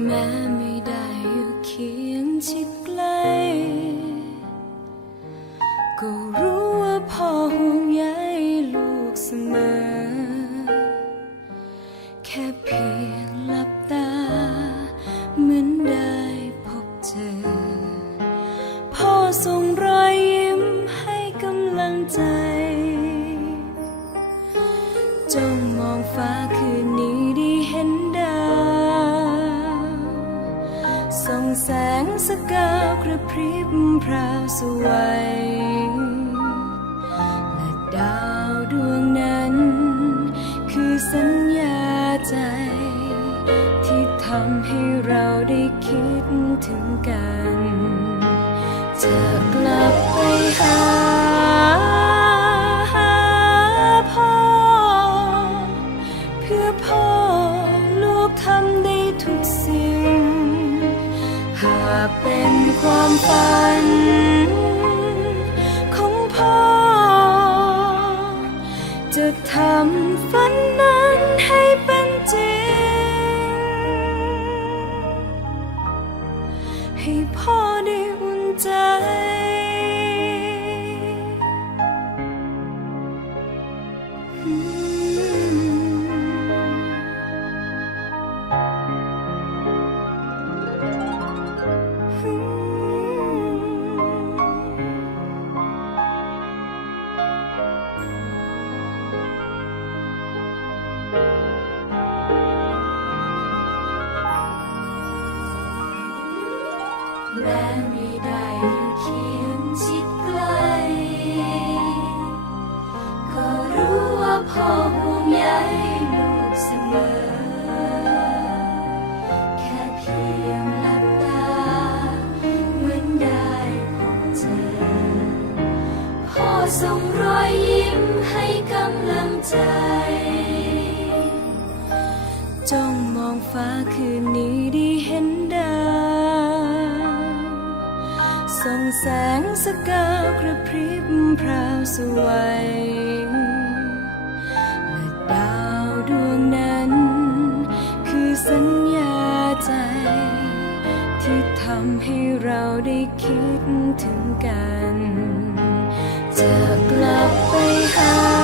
แม้ไม่ได้อยู่เคียงชิดใกล้ก็รู้ว่าพ่อห่วงใยลูกเสมอ แค่เพียงหลับตา เหมือนได้พบเจอ พ่อส่งรอยยิ้มให้กำลังใจ จ้องมองฟ้าคืนนี้ แสงสกาวกระพริบพราวสวัยและดาวดวงนั้น คือสัญญาใจ ที่ทำให้เราได้คิดถึงกันจะ เป็นความฝัน แม้ไม่ได้อยู่เคียงชิดใกล้ ก็รู้ว่าพ่อห่วงใยลูกเสมอ แค่เพียงหลับตาเหมือนได้พบเจอ พ่อส่งรอยยิ้มให้กำลังใจ จ้องมองฟ้าคืนนี้ แสงสกาวกระพริบพราวสวัยและดาวดวงนั้น คือสัญญาใจ ที่ทำให้เราได้คิดถึงกัน จะกลับไปหา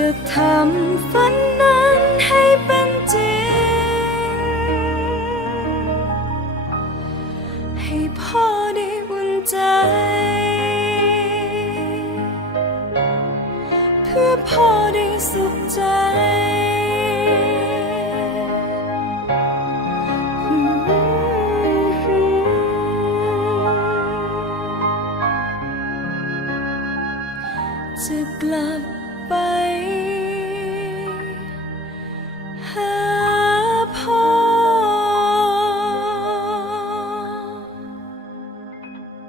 จะทำฝันนั้นให้เป็นจริง ให้พ่อได้อุ่นใจ เพื่อพ่อได้สุขใจจะกลับ ไป